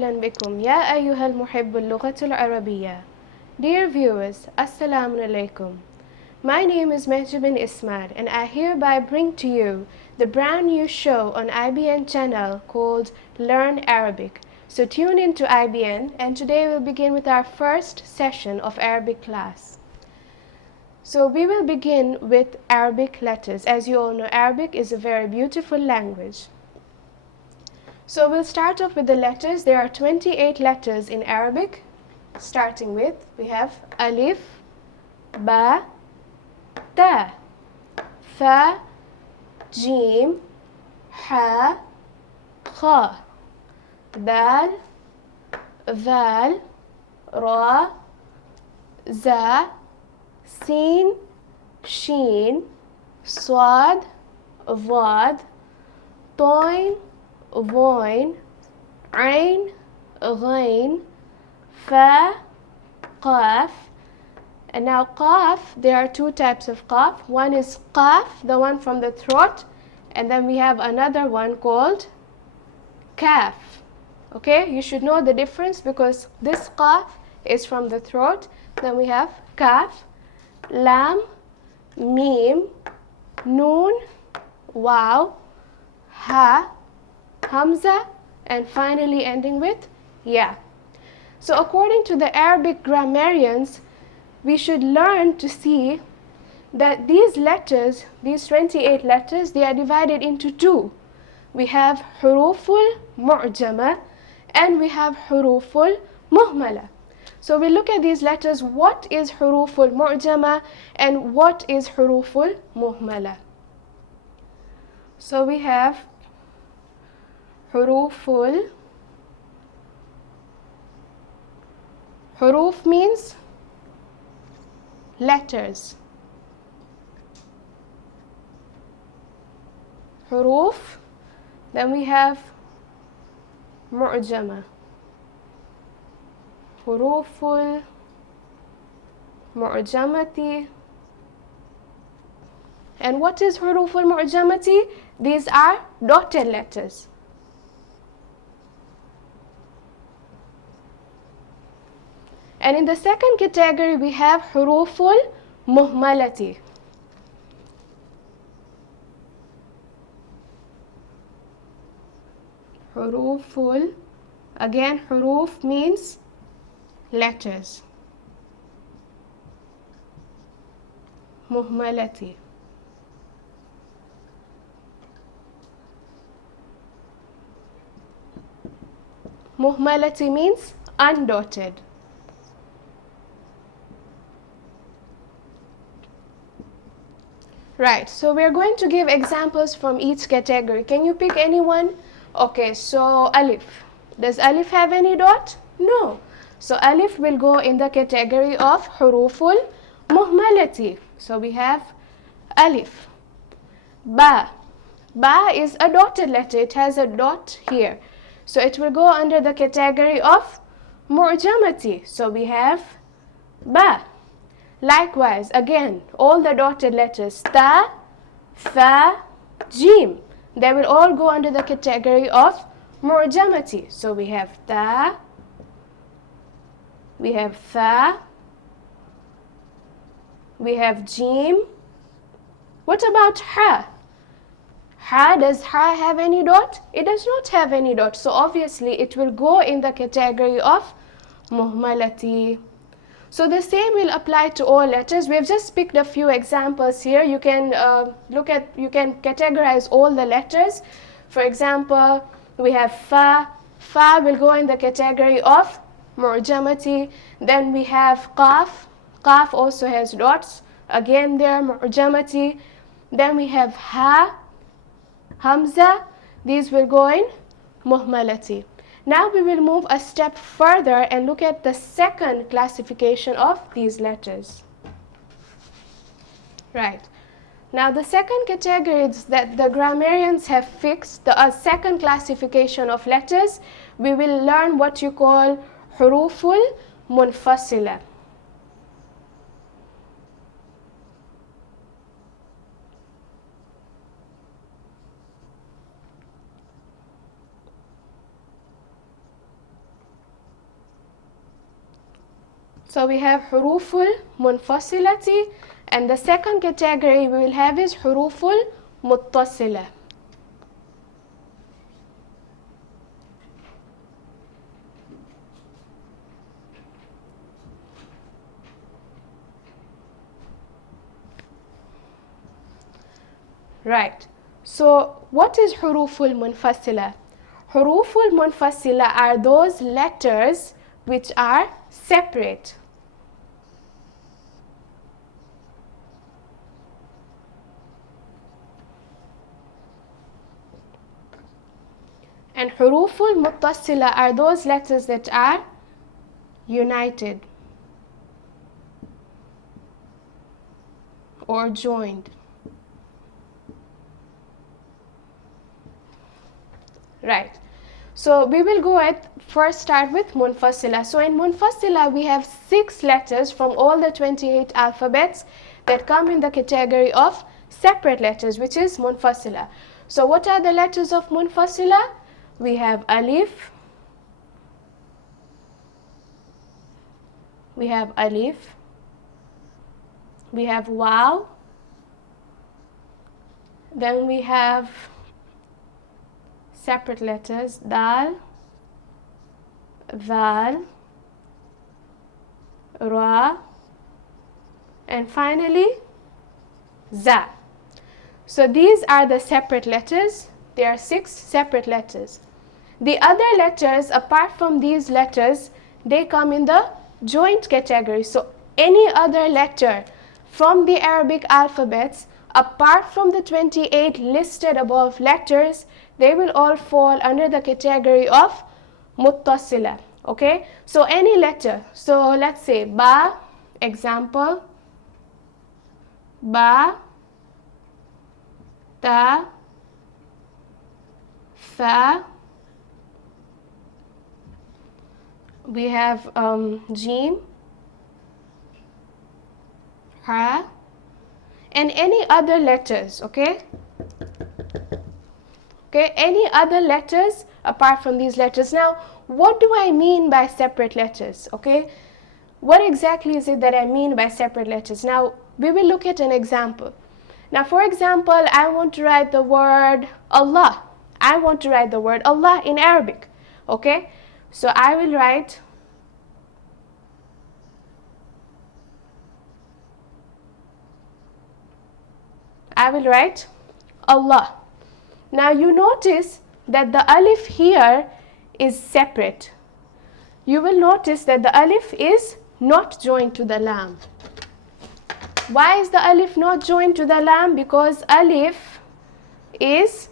وسهلا بكم يا أيها المحب اللغة العربية. Dear viewers, Assalamu alaikum. My name is Mehjabeen Esmail and I hereby bring to you the brand new show on IBN channel called Learn Arabic. So tune in to IBN and today we'll begin with our first session of Arabic class. So we will begin with Arabic letters. As you all know, Arabic is a very beautiful language. So we'll start off with the letters. There are 28 letters in Arabic. Starting with, we have Alif, Ba, Ta, Fa, Jim, Ha, Kha, Dal, Val, Ra, Za, Sin, Sheen, Swad, Vad, Toin, Voin, Ain, Ghain, Fa, Qaf. And now Qaf, there are two types of Qaf. One is Qaf, the one from the throat, and then we have another one called Kaf. Okay, you should know the difference because this Qaf is from the throat. Then we have Kaf, Lam, Mim, Noon, Waw, Ha, Hamza, and finally ending with Ya. So according to the Arabic grammarians, we should learn to see that these letters, these 28 letters, they are divided into two. We have huruful mu'jama and we have huruful muhmala. So we look at these letters, what is huruful mu'jama and what is huruful muhmala. So we have huruful. Huruf means letters. Huruf. Then we have mu'jama. Huruful mu'jamati. And what is huruful mu'jamati? These are dotted letters. And in the second category, we have huruful muhmalati. Huruful, again huruf means letters. Muhmalati. Muhmalati means undotted. Right, so we're going to give examples from each category. Can you pick any one? Okay, so Alif. Does Alif have any dot? No. So Alif will go in the category of huruful muhmalati. So we have Alif. Ba. Ba is a dotted letter. It has a dot here. So it will go under the category of mu'jamati. So we have Ba. Likewise, again, all the dotted letters, ta, fa, jim, they will all go under the category of mu'jamati. So we have ta, we have fa, we have jim. What about ha? Ha, does ha have any dot? It does not have any dot. So obviously it will go in the category of muhmalati. So the same will apply to all letters. We have just picked a few examples here. You can you can categorize all the letters. For example, we have fa. Fa will go in the category of mu'jamati. Then we have qaf. Qaf also has dots. Again, they are mu'jamati. Then we have ha, hamza. These will go in muhmalati. Now we will move a step further and look at the second classification of these letters. Right. Now the second category is that the grammarians have fixed, the second classification of letters. We will learn what you call huruful munfasila. So we have huruful munfasilati, and the second category we will have is huruful muttasila. Right. So what is huruful munfasila? Huruful munfasila are those letters which are separate. And huruful muttasila are those letters that are united or joined. Right. So we will go at first start with munfasila. So in munfasila we have 6 letters from all the 28 alphabets that come in the category of separate letters, which is munfasila. So what are the letters of munfasila? We have alif, we have waw, then we have separate letters dal, dhal, ra, and finally za. So these are the separate letters. There are 6 separate letters. The other letters apart from these letters, they come in the joint category. So any other letter from the Arabic alphabets apart from the 28 listed above letters, they will all fall under the category of muttasila. Okay, so any letter, so let's say ba, example, ba, ta, fa, we have jim, ha, and any other letters. Okay, any other letters apart from these letters. Now what do I mean by separate letters? Okay, what exactly is it that I mean by separate letters? Now we will look at an example. Now for example, I want to write the word Allah. I want to write the word Allah in Arabic. Okay, so I will write Allah. Now you notice that the alif here is separate. You will notice that the alif is not joined to the lam. Why is the alif not joined to the lam? Because alif is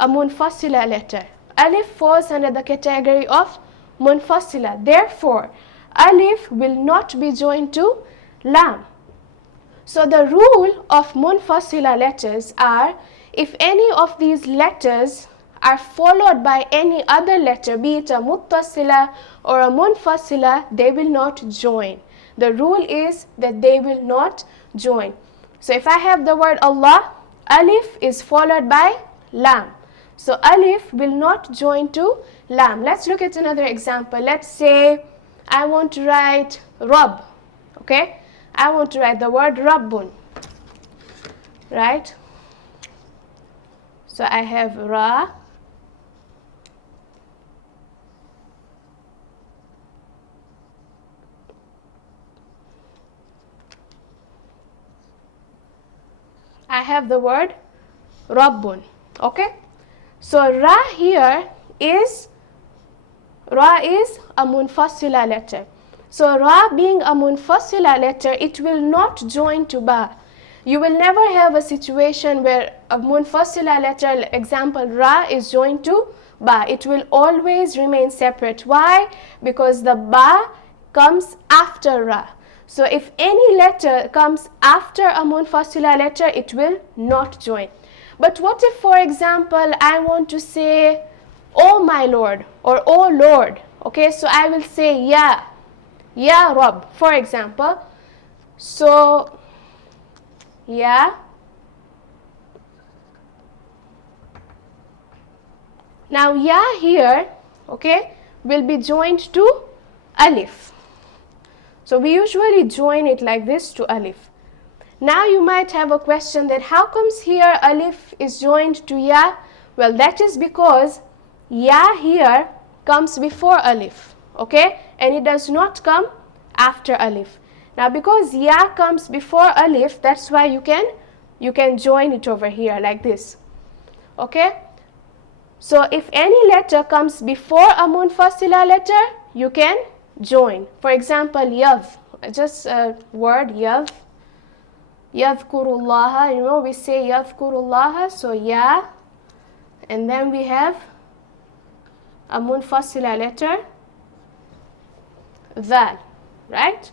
a munfasila letter. Alif falls under the category of munfasila. Therefore, alif will not be joined to lam. So the rule of munfasila letters are, if any of these letters are followed by any other letter, be it a muttasila or a munfasila, they will not join. The rule is that they will not join. So if I have the word Allah, alif is followed by lam. So alif will not join to lam. Let's look at another example. Let's say I want to write Rabb. Okay, I want to write the word Rabbun. Right? So I have Ra, I have the word Rabbun. Okay, so Ra here is a munfasila letter. So Ra being a munfasila letter, it will not join to Ba. You will never have a situation where a munfasila letter, example Ra, is joined to Ba. It will always remain separate. Why? Because the Ba comes after Ra. So if any letter comes after a munfasila letter, it will not join. But what if, for example, I want to say, oh my Lord, or oh Lord? Okay, so I will say Ya Rabb, for example. So Ya. Now Ya here, okay, will be joined to alif. So we usually join it like this to alif. Now you might have a question that how comes here alif is joined to ya? Well, that is because ya here comes before alif, okay? And it does not come after alif. Now because ya comes before alif, that's why you can join it over here like this, okay? So if any letter comes before a munfasila letter, you can join. For example, yav, just a word yav, yadhkurullaha, you know, we say yadhkurullaha, so ya, and then we have a munfasila letter, dhal, right?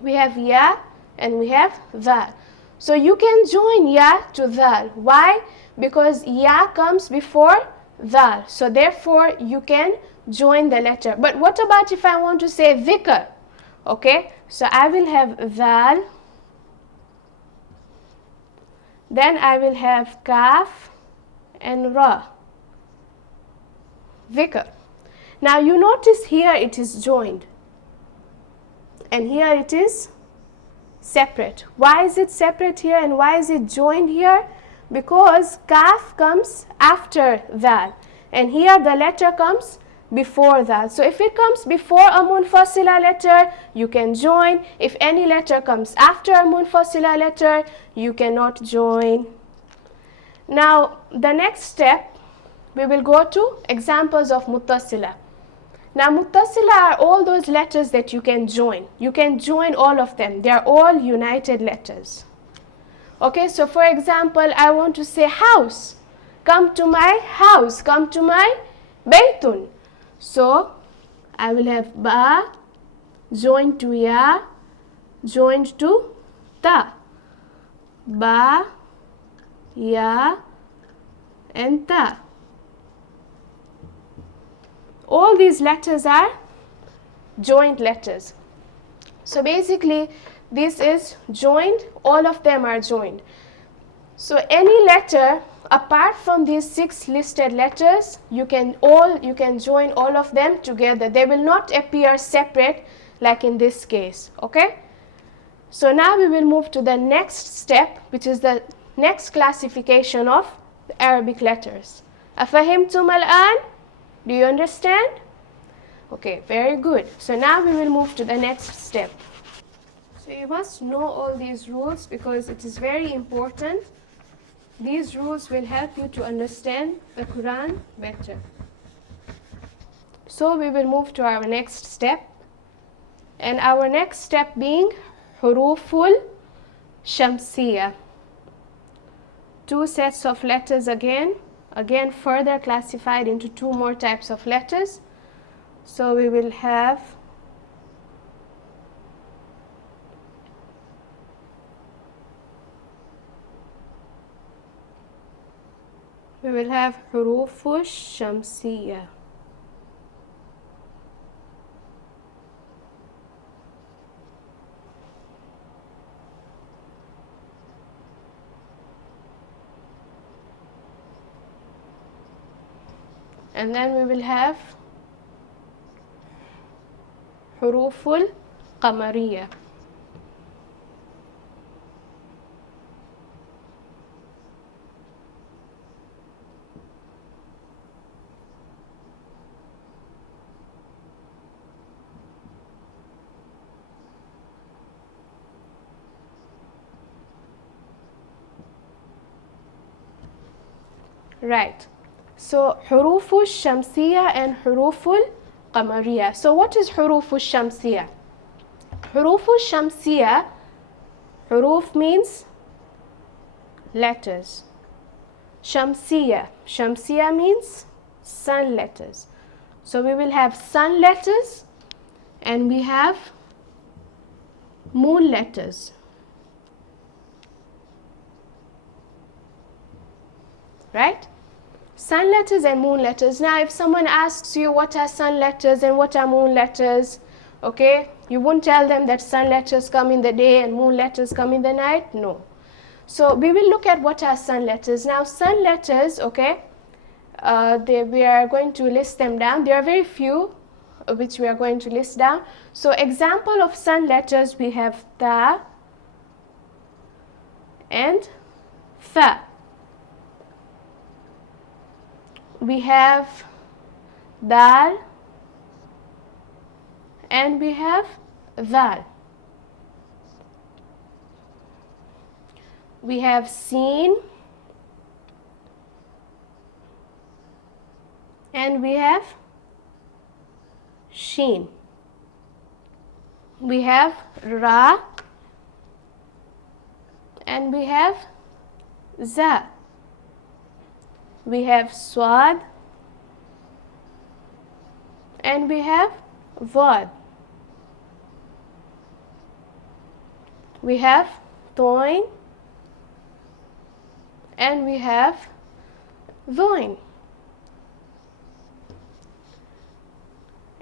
We have ya and we have dhal. So you can join ya to dhal. Why? Because ya comes before dhal. So therefore you can join the letter. But what about if I want to say dhikr? Okay, so I will have dhal, then I will have kaf and ra, dhikr. Now you notice here it is joined and here it is separate. Why is it separate here and why is it joined here? Because kaf comes after dhal and here the letter comes before that. So if it comes before a munfasila letter, you can join. If any letter comes after a munfasila letter, you cannot join. Now the next step, we will go to examples of muttasila. Now muttasila are all those letters that you can join. You can join all of them. They are all united letters. Okay, so for example, I want to say house. Come to my house. Come to my baytun. So I will have ba joined to ya, joined to ta. Ba, ya, and ta. All these letters are joined letters. So basically this is joined, all of them are joined. So any letter apart from these 6 listed letters, you can join all of them together. They will not appear separate like in this case, okay? So now we will move to the next step, which is the next classification of the Arabic letters. أفهمتم الآن? Do you understand? Okay, very good. So now we will move to the next step. So you must know all these rules because it is very important. These rules will help you to understand the Quran better. So we will move to our next step. And our next step being huruful shamsiyah. 2 sets of letters again further classified into 2 more types of letters. So we will have huruful shamsiyah. And then we will have huruful qamariyah. Right. So huruful shamsiyah and huruful qamariyah. So what is huruful shamsiyah? Huruful shamsiyah, huruf means letters. Shamsiyah means sun letters. So we will have sun letters and we have moon letters. Right? Sun letters and moon letters. Now if someone asks you what are sun letters and what are moon letters, okay, you won't tell them that sun letters come in the day and moon letters come in the night. No. So we will look at what are sun letters. Now sun letters, okay, we are going to list them down. There are very few. which we are going to list down. So example of sun letters, we have ta and tha. We have dal and we have dal. We have seen and we have sheen. We have ra and we have za. We have swad and we have vad. We have toin and we have thoin.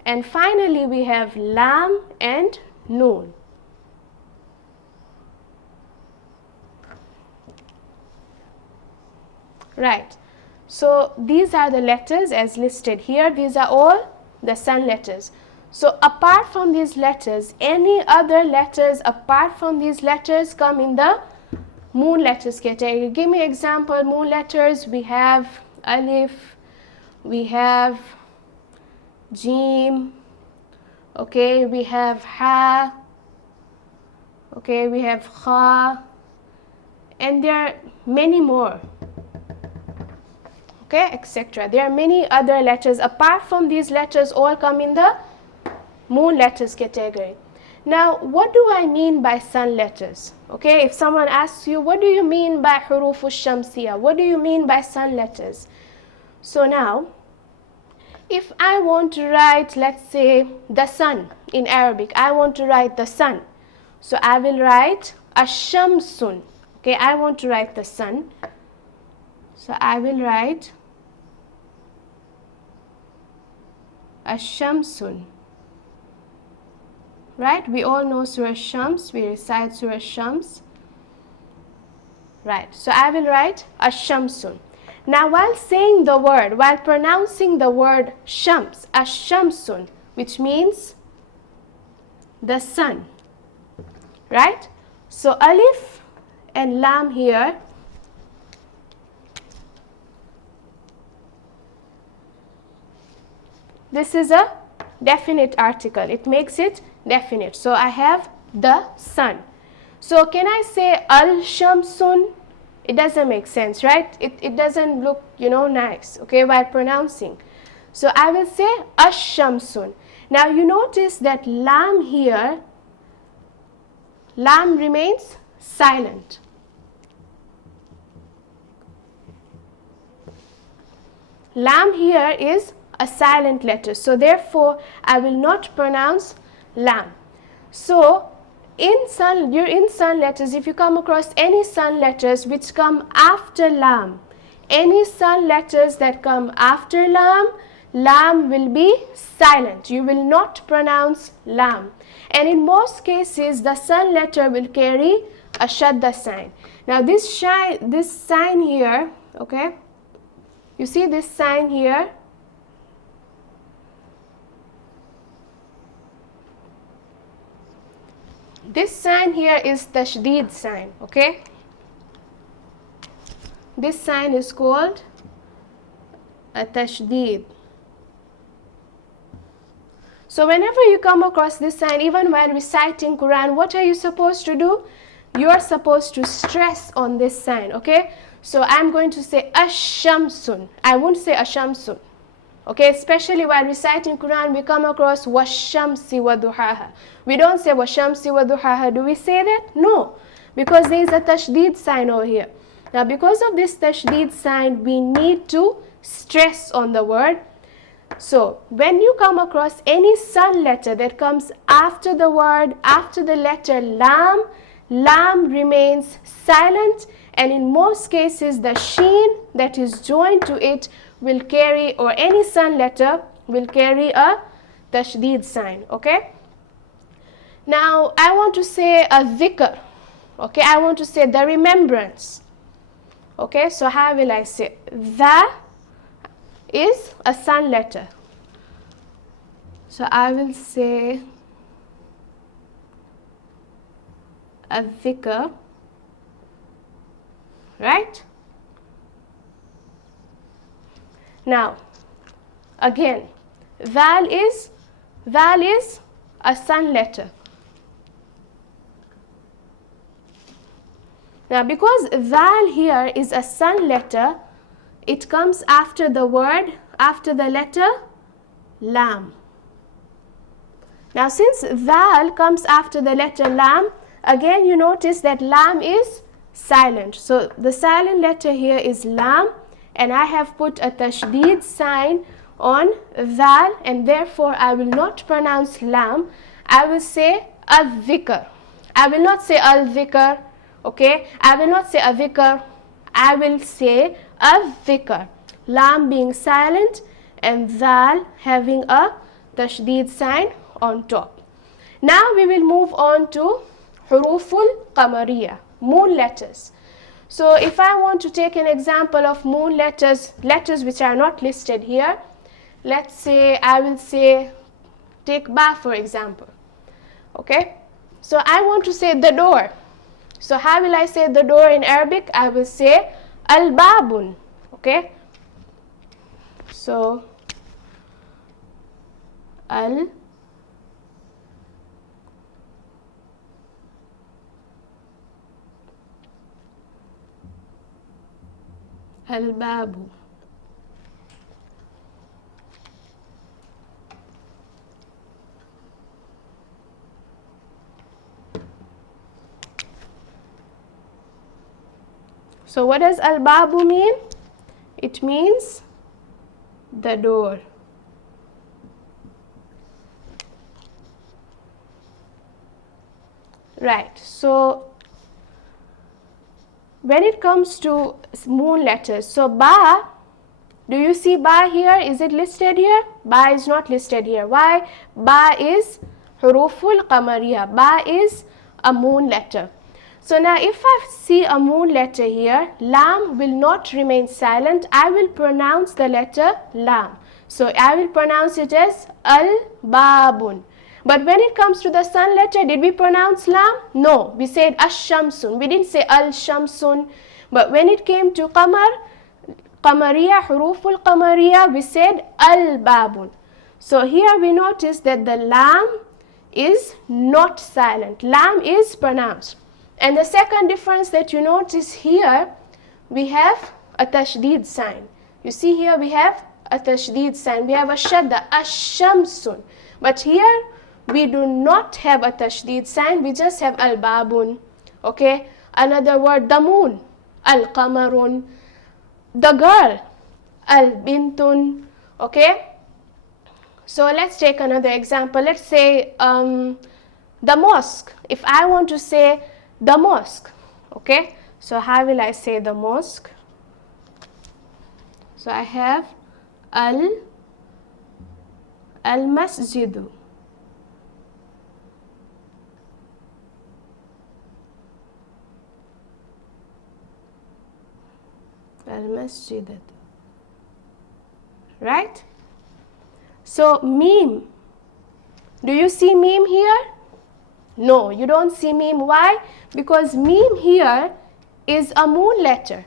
And finally we have lam and noon. Right. So these are the letters as listed here. These are all the sun letters. So apart from these letters, any other letters apart from these letters come in the moon letters category. Give me example moon letters. We have alif, we have Jim, okay, we have ha, okay, we have kha, and there are many more, okay, etc. There are many other letters apart from these letters, all come in the moon letters category. Now, what do I mean by sun letters? Okay, if someone asks you, what do you mean by hurufu shamsiya? What do you mean by sun letters? So now, if I want to write, let's say, the sun in Arabic, I want to write the sun. So I will write ash-shamsun. Okay, I want to write the sun. So I will write ash-shamsun. Right? We all know Surah Shams. We recite Surah Shams. Right. So I will write ash-shamsun. Now, while saying the word, while pronouncing the word shams, ash-shamsun, which means the sun, right? So alif and lam here, this is a definite article. It makes it definite. So I have the sun. So can I say al-shamsun? It doesn't make sense, right? It doesn't look, nice, okay, while pronouncing. So I will say ash-shamsun. Now you notice that lam here, lam remains silent. Lam here is a silent letter. So therefore, I will not pronounce lam. So in sun letters, if you come across any sun letters which come after lam, any sun letters that come after lam, lam will be silent. You will not pronounce lam. And in most cases, the sun letter will carry a shadda sign. Now this sign here, okay, you see this sign here? This sign here is tashdid sign, okay? This sign is called a tashdid. So whenever you come across this sign, even while reciting Quran, what are you supposed to do? You are supposed to stress on this sign, okay? So I'm going to say ash-shamsun. I won't say ash-shamsun. Okay, especially while reciting Quran, we come across wash-shamsi wa duhaha. We don't say wash-shamsi wa duhaha. Do we say that? No, because there is a tashdid sign over here. Now, because of this tashdid sign, we need to stress on the word. So, when you come across any sun letter that comes after the word, after the letter lam, lam remains silent, and in most cases, the sheen that is joined to it will carry, or any sun letter will carry a tashdid sign, okay? Now, I want to say a dhikr, okay? I want to say the remembrance, okay? So, how will I say? The is a sun letter. So I will say a dhikr, right? Now, again, val is a sun letter. Now, because val here is a sun letter, it comes after the letter lam. Now, since val comes after the letter lam, again you notice that lam is silent. So, the silent letter here is lam, and I have put a tashdeed sign on val, and therefore I will not pronounce lam. I will say al-dhikr. I will not say al-dhikr, okay? I will not say al-dhikr. I will say al-dhikr. Lam being silent and val having a tashdeed sign on top. Now we will move on to huruful qamariya, moon letters. So if I want to take an example of moon letters which are not listed here, let's say I will say, take ba for example, okay? So I want to say the door. So how will I say the door in Arabic? I will say al-babun, okay? So al-babu. So what does al-babu mean? It means the door. Right. So when it comes to moon letters, so ba, do you see ba here? Is it listed here? Ba is not listed here. Why? Ba is huruful qamariya. Ba is a moon letter. So now if I see a moon letter here, lam will not remain silent. I will pronounce the letter lam. So I will pronounce it as al-babun. But when it comes to the sun letter, did we pronounce lam? No, we said ash-shamsun. We didn't say al-shamsun. But when it came to qamar, qamariya, huruful qamariya, we said al-babun. So here we notice that the lam is not silent. Lam is pronounced. And the second difference that you notice here, we have a tashdeed sign. You see here we have a tashdeed sign. We have a shadda, ash-shamsun. But here we do not have a tashdeed sign. We just have al-babun. Okay. Another word, the moon, al-qamarun. The girl, al-bintun. Okay. So let's take another example. Let's say the mosque. If I want to say the mosque, okay, so how will I say the mosque? So I have al-masjidu. Al-masjidatu. Right? So meme. Do you see meme here? No, you don't see meme. Why? Because meme here is a moon letter.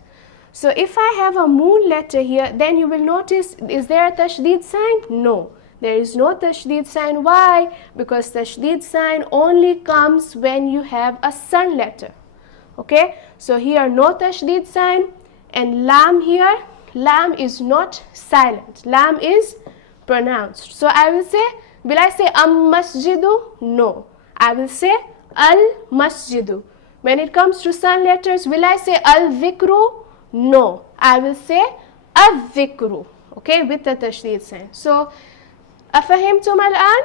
So if I have a moon letter here, then you will notice, is there a tashdeed sign? No, there is no tashdeed sign. Why? Because tashdeed sign only comes when you have a sun letter. Okay, so here no tashdeed sign, and lam here, lam is not silent. Lam is pronounced. So I will say, will I say masjidu? No. I will say al-masjidu. When it comes to sun letters, will I say al-dhikru? No. I will say al-dhikru. Okay, with the tashdeed sign. So, afahimtum al-an?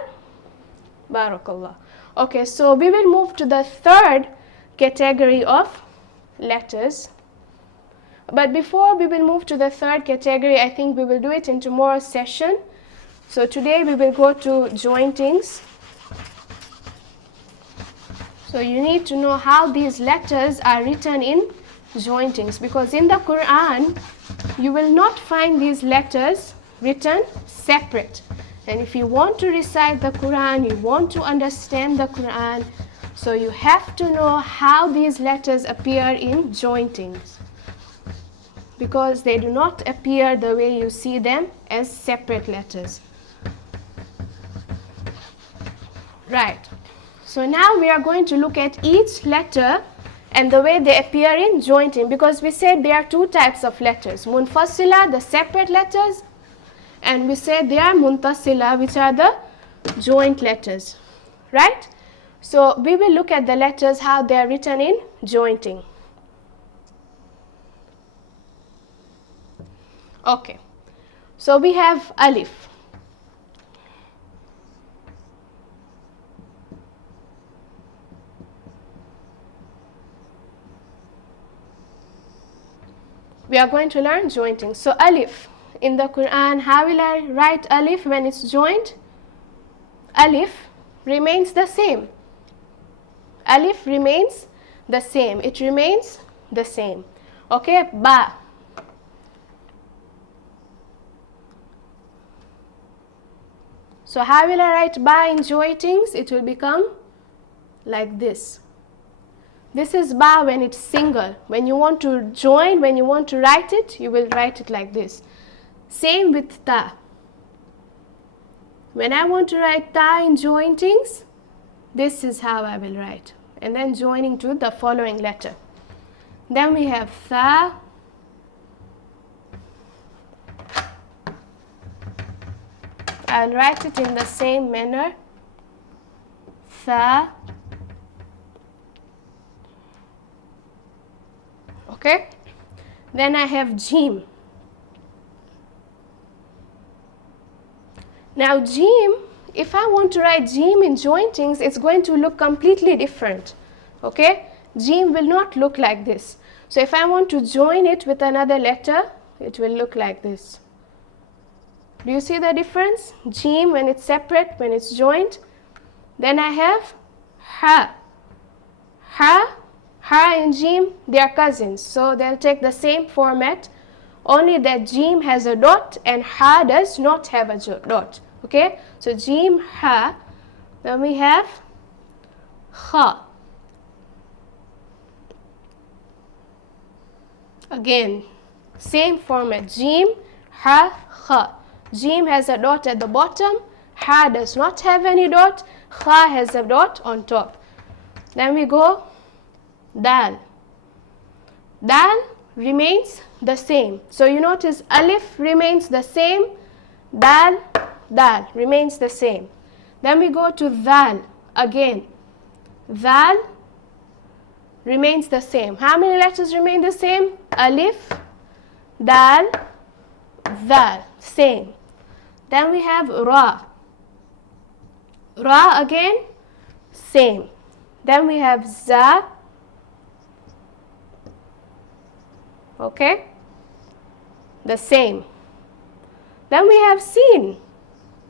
Barakallah. Okay, so we will move to the third category of letters. But before we will move to the third category, I think we will do it in tomorrow's session. So today we will go to jointings. So you need to know how these letters are written in jointings, because in the Quran you will not find these letters written separate. And if you want to recite the Quran, you want to understand the Quran, so you have to know how these letters appear in jointings, because they do not appear the way you see them as separate letters. Right. So now we are going to look at each letter and the way they appear in jointing, because we said there are two types of letters, munfasila, the separate letters, and we said they are muntasila, which are the joint letters, right? So we will look at the letters, how they are written in jointing. Okay, so we have alif. We are going to learn jointing. So alif, in the Quran, how will I write alif when it's joined? Alif remains the same. Alif remains the same. It remains the same. Okay, ba. So how will I write ba in jointings? It will become like this. This is ba when it's single. When you want to join, when you want to write it, you will write it like this. Same with ta. When I want to write ta in jointings, this is how I will write. And then joining to the following letter. Then we have tha. I'll write it in the same manner. Tha. Okay. Then I have jim. Now jim, if I want to write jim in jointings, it's going to look completely different. Okay? Jim will not look like this. So if I want to join it with another letter, it will look like this. Do you see the difference? Jim when it's separate, when it's joined. Then I have ha. Ha, ha and jim, they are cousins. So they'll take the same format, only that jim has a dot and ha does not have a dot. Okay? So jim, ha. Then we have kha. Again, same format. Jim, ha, kha. Jim has a dot at the bottom. Ha does not have any dot. Kha has a dot on top. Then we go dal. Dal remains the same. So you notice alif remains the same. Dal, dal remains the same. Then we go to dal again. Dal remains the same. How many letters remain the same? Alif, dal, dal, same. Then we have ra. Ra again, same. Then we have za. Okay, the same. Then we have sin.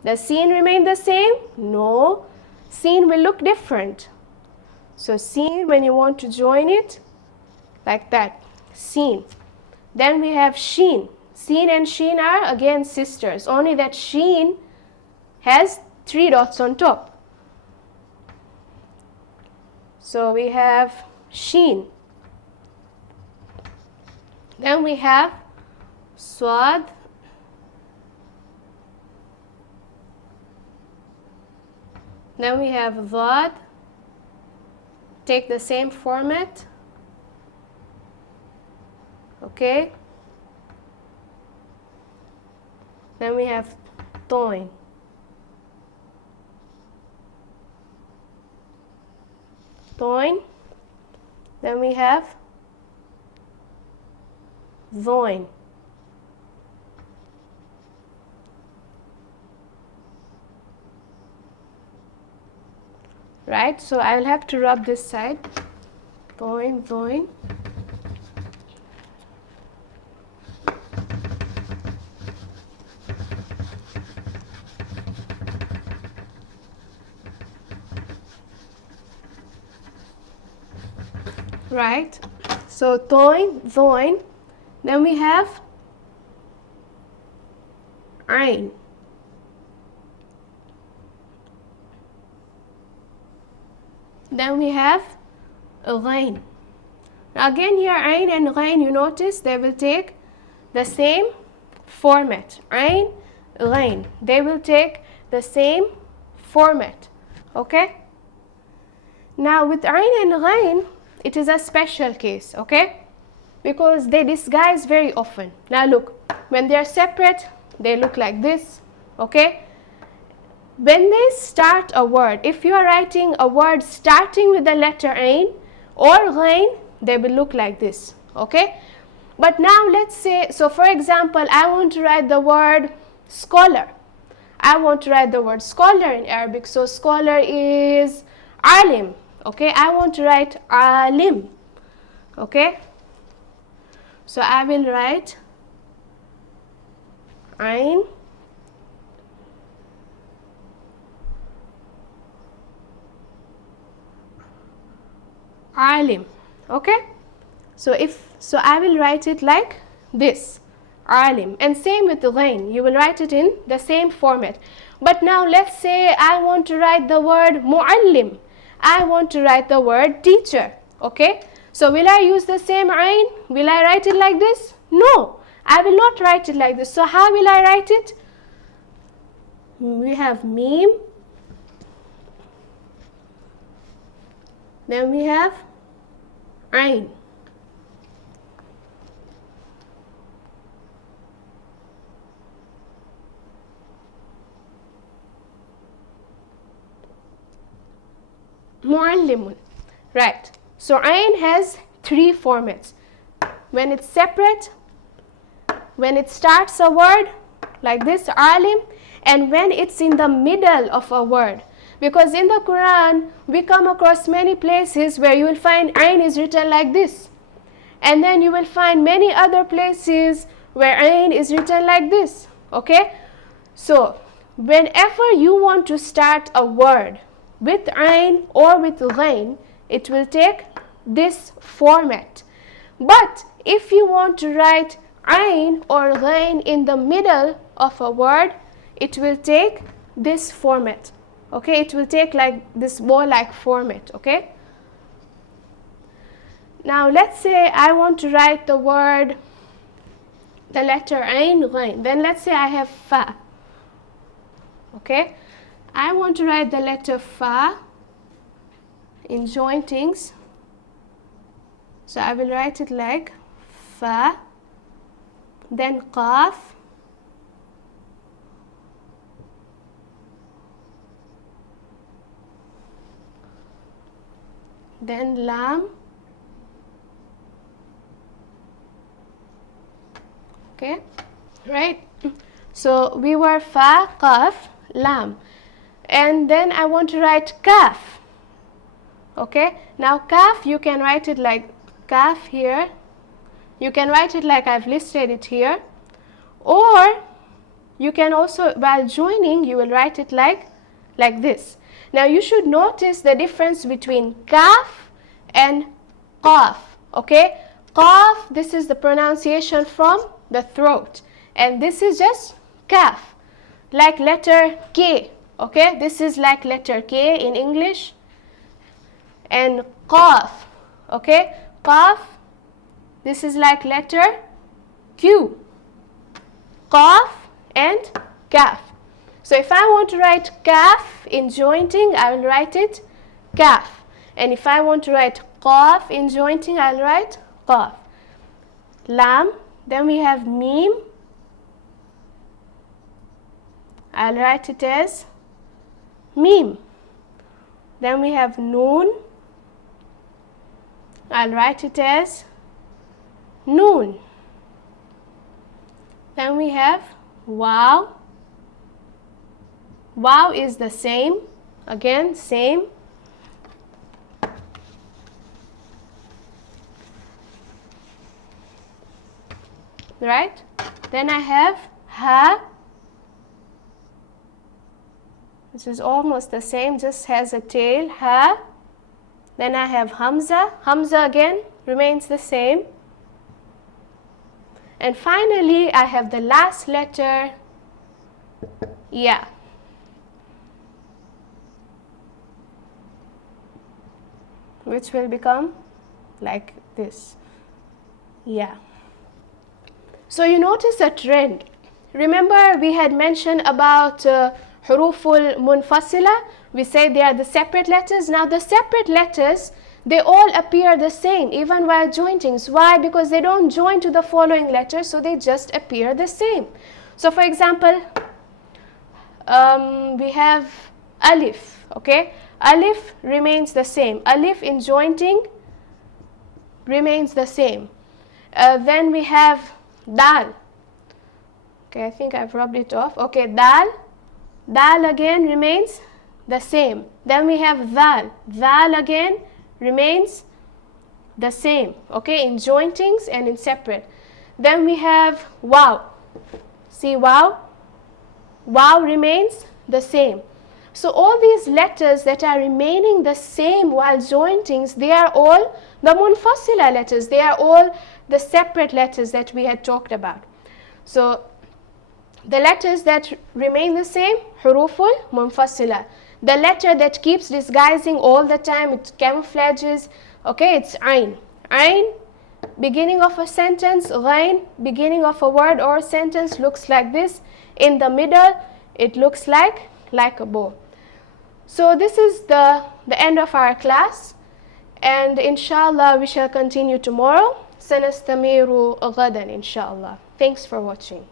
Does sin remain the same? No, sin will look different. So sin, when you want to join it, like that, sin. Then we have sheen. Sin and sheen are again sisters, only that sheen has 3 dots on top. So we have sheen. Then we have swad. Then we have vad. Take the same format. Okay. Then we have toin. Toin. Then we have voin. Right, so I will have to rub this side. Voin, voin. Right, so toin, voin. Then we have ain. Then we have ghain. Again here ain and ghain, you notice they will take the same format. Ain, ghain. They will take the same format. Okay? Now with ain and ghain, it is a special case, okay? Because they disguise very often. Now look, when they are separate, they look like this, okay? When they start a word, if you are writing a word starting with the letter ain or ghain, they will look like this, okay? But now let's say, so for example, I want to write the word scholar. I want to write the word scholar in Arabic. So scholar is alim, okay? I want to write alim, okay? So I will write ain alim, okay? So I will write it like this, alim. And same with the ghain, you will write it in the same format. But now let's say I want to write the word muallim. I want to write the word teacher, okay? So will I use the same ain? Will I write it like this? No, I will not write it like this. So how will I write it? We have mim, then we have ain. Muallimun. Right. So ain has three formats. When it's separate, when it starts a word like this, alim, and when it's in the middle of a word. Because in the Quran, we come across many places where you will find ain is written like this. And then you will find many other places where ain is written like this. Okay? So, whenever you want to start a word with ain or with ghain, it will take this format. But if you want to write ain or ghain in the middle of a word, it will take this format. Okay, it will take like this bow-like format. Okay. Now let's say I want to write the word, the letter ain, ghain. Then let's say I have fa. Okay, I want to write the letter fa in jointings. So I will write it like fa, then qaf, then lam, okay, right? So we were fa, qaf, lam, and then I want to write kaf. Okay, now kaf, you can write it like kaf here. You can write it like I've listed it here, or you can also, while joining, you will write it like this. Now you should notice the difference between kaf and qaf. Okay, qaf, this is the pronunciation from the throat, and this is just kaf, like letter K. Okay, this is like letter K in English. And qaf, okay, qaf, this is like letter Q. Qaf and kaf. So if I want to write kaf in jointing, I will write it kaf. And if I want to write qaf in jointing, I'll write qaf. Lam, then we have mim. I'll write it as mim. Then we have noon. I'll write it as noon. Then we have wow. Wow is the same, again same. Right? Then I have ha. This is almost the same, just has a tail, ha. Then I have hamza. Hamza again remains the same. And finally, I have the last letter, ya. which will become like this. Yeah. So you notice a trend. Remember we had mentioned about huruful munfasila. We say they are the separate letters. Now the separate letters, they all appear the same even while jointings. Why? Because they don't join to the following letters, so they just appear the same. So for example, we have alif, okay? Alif remains the same. Alif in jointing remains the same. Then we have dal. Okay, I think I've rubbed it off. Okay, dal. Dal again remains the same. Then we have dal. Dal again remains the same, okay, in jointings and in separate. Then we have waw. See waw? Waw remains the same. So all these letters that are remaining the same while jointings, they are all the munfasila letters. They are all the separate letters that we had talked about. So the letters that remain the same, huruful munfasila. The letter that keeps disguising all the time, it camouflages, okay, it's ayn. Ayn, beginning of a sentence, ghain, beginning of a word or sentence looks like this. In the middle, it looks like a bow. So this is the end of our class, and inshallah we shall continue tomorrow. سنستمر غدا inshallah. Thanks for watching.